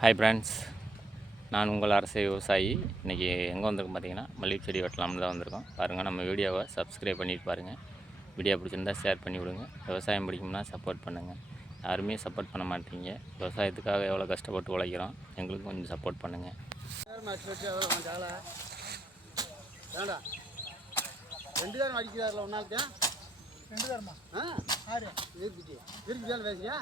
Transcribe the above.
Hi friends, நான் உங்கள் அரசு விவசாயி. இன்றைக்கி எங்கே வந்திருக்கோம் பார்த்தீங்கன்னா, மல்லிகை செடி வெட்டலாம்னு தான் வந்திருக்கோம். பாருங்கள், நம்ம வீடியோவை சப்ஸ்கிரைப் பண்ணிட்டு பாருங்கள். வீடியோ பிடிச்சிருந்தா ஷேர் பண்ணி விடுங்க. விவசாயம் பிடிக்கும்னா சப்போர்ட் பண்ணுங்கள். யாருமே சப்போர்ட் பண்ண மாட்டீங்க. விவசாயத்துக்காக எவ்வளோ கஷ்டப்பட்டு உழைக்கிறோம், எங்களுக்கு கொஞ்சம் சப்போர்ட் பண்ணுங்கள். ரெண்டு பேரும் அடிக்கிறாரில்ல ஒன்னால்தான் 2 பேருமா? இருக்குதா பேசுறியா?